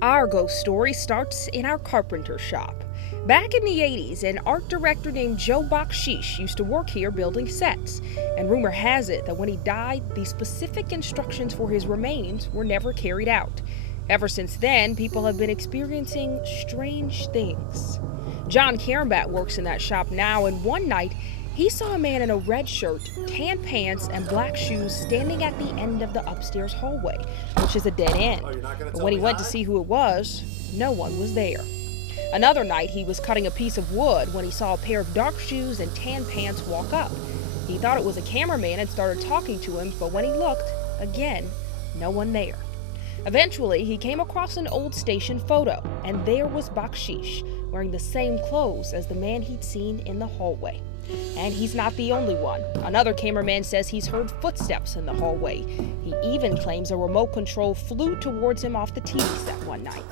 Our ghost story starts in our carpenter shop. Back in the 80s, an art director named Joe Bakshish used to work here building sets. And rumor has it that when he died, the specific instructions for his remains were never carried out. Ever since then, people have been experiencing strange things. John Carambat works in that shop now, and one night he saw a man in a red shirt, tan pants, and black shoes standing at the end of the upstairs hallway, which is a dead end. But when he went to see who it was, no one was there. Another night, he was cutting a piece of wood when he saw a pair of dark shoes and tan pants walk up. He thought it was a cameraman and started talking to him, but when he looked, again, no one there. Eventually, he came across an old station photo, and there was Bakshish, wearing the same clothes as the man he'd seen in the hallway. And he's not the only one. Another cameraman says he's heard footsteps in the hallway. He even claims a remote control flew towards him off the TV set one night.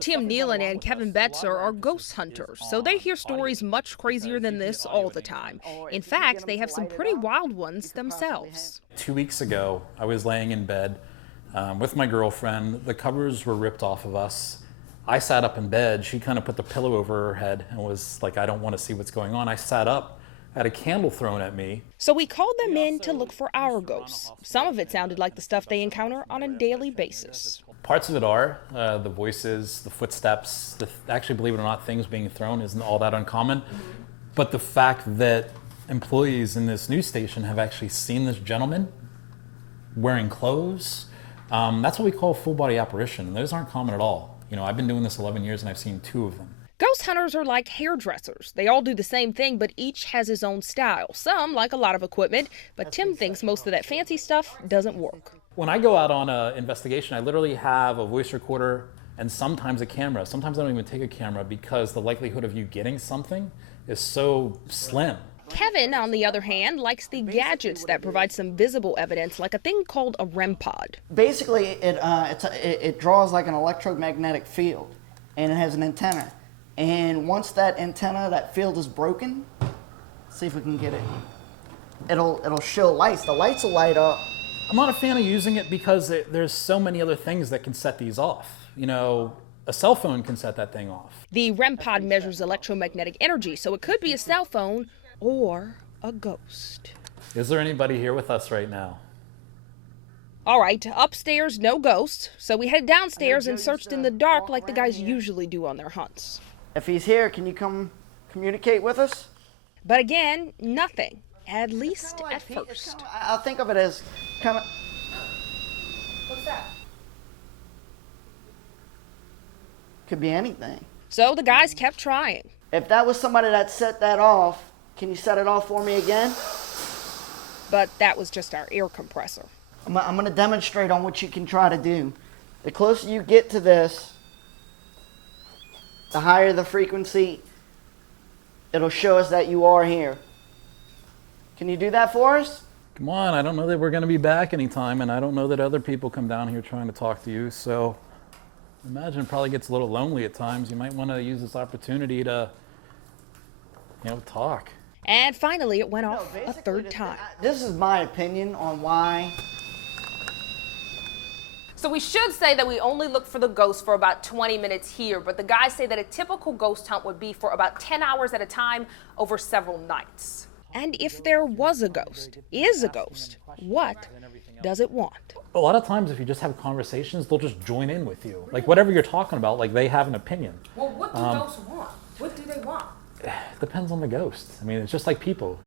Tim Nealon and Kevin Betzer are ghost hunters, so they hear stories much crazier than this all the time. In fact, they have some pretty wild ones themselves. 2 weeks ago, I was laying in bed with my girlfriend. The covers were ripped off of us. I sat up in bed. She kind of put the pillow over her head and was like, I don't want to see what's going on. I sat up, had a candle thrown at me. So we called them in to look for our ghosts. Some of it sounded like the stuff they encounter on a daily basis. Parts of it are the voices, the footsteps, actually, believe it or not, things being thrown isn't all that uncommon. But the fact that employees in this news station have actually seen this gentleman wearing clothes, that's what we call a full body apparition. Those aren't common at all. You know, I've been doing this 11 years and I've seen 2 of them. Ghost hunters are like hairdressers. They all do the same thing, but each has his own style. Some like a lot of equipment, but Tim thinks most of that fancy stuff doesn't work. When I go out on an investigation, I literally have a voice recorder and sometimes a camera. Sometimes I don't even take a camera because the likelihood of you getting something is so slim. Kevin, on the other hand, likes the gadgets that provide some visible evidence, like a thing called a REM pod. Basically, it draws like an electromagnetic field, and it has an antenna. And once that antenna, that field is broken, see if we can get it. It'll show lights. The lights will light up. I'm not a fan of using it because there's so many other things that can set these off. You know, a cell phone can set that thing off. The REM pod measures electromagnetic energy, so it could be a cell phone or a ghost. Is there anybody here with us right now? All right, upstairs, no ghost, so we headed downstairs and searched in the dark like the guys usually do on their hunts. If he's here, can you come communicate with us? But again, nothing, at least at first. I'll think of it as kind of... What's that? Could be anything. So the guys kept trying. If that was somebody that set that off, can you set it off for me again? But that was just our air compressor. I'm going to demonstrate on what you can try to do. The closer you get to this, the higher the frequency, it'll show us that you are here. Can you do that for us? Come on, I don't know that we're going to be back anytime, and I don't know that other people come down here trying to talk to you, so I imagine it probably gets a little lonely at times. You might want to use this opportunity to, talk. And finally, it went off a third time. This is my opinion on why. So we should say that we only look for the ghost for about 20 minutes here, but the guys say that a typical ghost hunt would be for about 10 hours at a time over several nights. And if there was a ghost, is a ghost, what does it want? A lot of times if you just have conversations, they'll just join in with you. Like whatever you're talking about, like they have an opinion. Well, what do ghosts want? What do they want? Depends on the ghost. I mean, it's just like people.